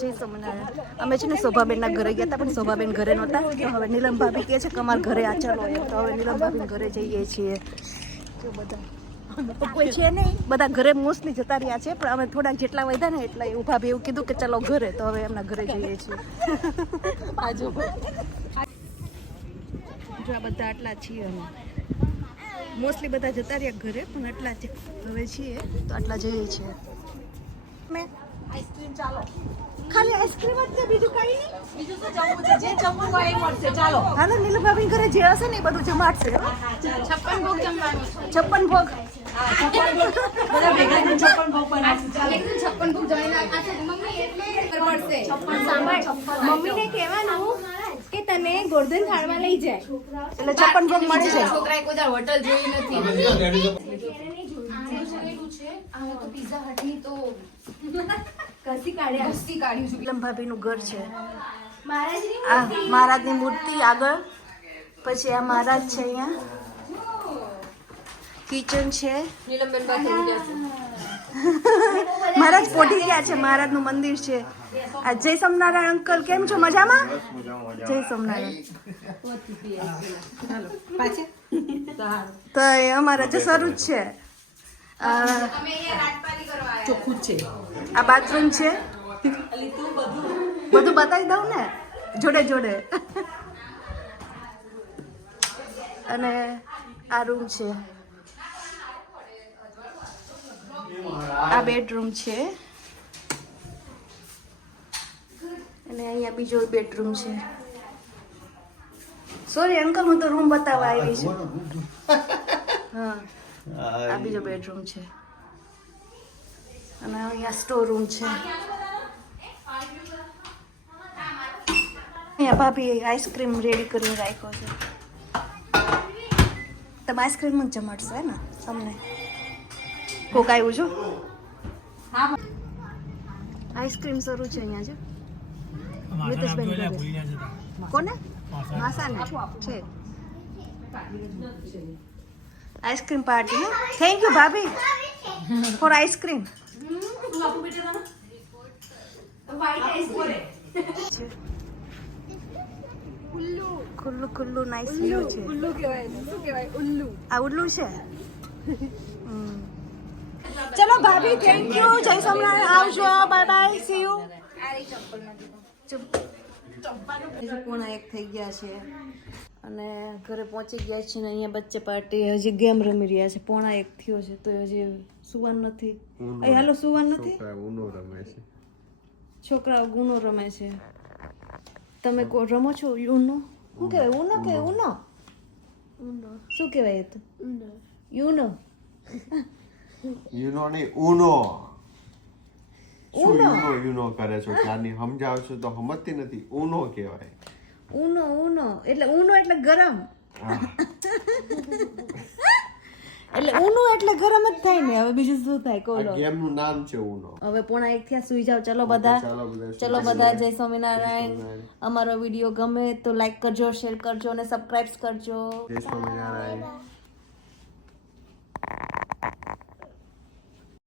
જય સ્વામિનારાયણ. અમે છે ને શોભાબેનના ઘરે ગયા હતા, પણ શોભાબેન ઘરે નહોતા. તો હવે નીલમ ભાભી કહે છે કે અમારા ઘરે આ ચાલો એમ. તો હવે નીલમ ભાભીને ઘરે જઈએ છીએ. જો બધા કોઈ છે નહીં, બધા ઘરે મોસ્ટલી જતા રહ્યા છે, પણ અમે થોડાક જેટલા વધ્યા ને એટલા એવું ભાભી એવું કીધું કે ચાલો ઘરે. તો હવે એમના ઘરે જઈએ છીએ. બાજુ જો આ બધા આટલા છીએ અમે. મોસ્ટલી બધા જતા રહ્યા ઘરે, પણ આટલા જ હવે છીએ તો આટલા જઈએ છીએ. મેં આઈસ્ક્રીમ ચાલો, ખાલી આઈસ્ક્રીમ જ છે, બીજું કઈ નહીં. બીજું તો જમવું છે, જે જમવું હોય એ મળશે. ચાલો હા ને, નીલમ ભાભી ઘરે જે હશે ને એ બધું જમાડશે. 56 ભોગ જમવાનું છે. 56 ભોગ બધા ભેગા 56 ભોગ બનાવશે. ચાલો 56 ભોગ જમીને આખા મમ્મી એટલે મળશે. મમ્મીને કહેવાનું કે તને ગોર્ધન થાળમાં લઈ જાય એટલે 56 ભોગ મળી જાય. છોકરાએ કોઈ દર હોટલ જોઈ નથી. નીલમ ભાભીનું ઘર છે. મહારાજની આ મહારાજની મૂર્તિ આગળ, પછી આ મહારાજ છે, અહીંયા કિચન છે. નીલમબેન બાથરૂમ ગયા છે. મહારાજ પોઢી ગયા છે. મહારાજનું મંદિર છે. આ જય સ્વામિનારાયણ અંકલ, કેમ છો? મજામાં? જય સ્વામિનારાયણ. તો એ અમારે જે શરૂ જ છે. ચોખ્ખું છે. આ બાથરૂમ છે. બધું બતાવી દઉં ને જોડે જોડે. અને આ રૂમ છે. આ બેડરૂમ છે. અને અહીંયા બીજો બેડરૂમ છે. સોરી અંકલ, હું તો રૂમ બતાવવા આવી છું. હા, આ બીજો બેડરૂમ છે. અને અહીંયા સ્ટોર રૂમ છે. અહીંયા ભાભી આઈસ્ક્રીમ રેડી કરીને રાખ્યો છે. તમે આઈસ્ક્રીમ જ જમાડશો હે ને? તમને કોક આવ્યું છો? આઈસ્ક્રીમ શરૂ છે અહીંયા. જો મિતેશબેન ઘરે. કોને? માસાને છે આઈસ્ક્રીમ પાર્ટી. થેન્ક યુ ભાભી ફોર આઈસ્ક્રીમ. ખુલ્લું ખુલ્લું નાઈસ વ્યૂ છે. ઉલ્લુ કહેવાય. શું કહેવાય? ઉલ્લુ. આ ઉલ્લુ છે. ચલો ભાભી, થેન્ક યુ. જય સ્વામિનારાયણ. આવજો. Bye bye. C you. પોણા 1 થઈ ગયા છે અને ઘરે પહોંચી ગયા છે ને અહીંયા બચ્ચે પાર્ટી હજી ગેમ રમી રહ્યા છે. પોણા 1 થયો છે તો હજી સુવાનું નથી. અહીં હાલો, સુવાનું નથી. છોકરાઓ ગુનો રમે છે. તમે રમો છો યુનો? શું કહેવાય? ઉનો કે ઉનો? શું કહેવાય? તો યુનો. યુનો નહીં, ઉનો. યુનો કરે છો ક્યારની સમજાવશો તો સમજતી નથી. ઉનો કહેવાય. ઉનો એટલે ઉનો એટલે ગરમ. એટલે ઉનો એટલે ગરમ જ થાય ને. હવે બીજું શું થાય? કોલો ગેમ નું નામ છે ઉનો. હવે પોણા 1 થયા, સુઈ જાવ. ચલો બધા, ચલો બધા. જય સ્વામિનારાયણ. અમારો વિડીયો ગમે તો લાઈક કરજો, શેર કરજો અને સબસ્ક્રાઇબ કરજો. જય સ્વામિનારાયણ.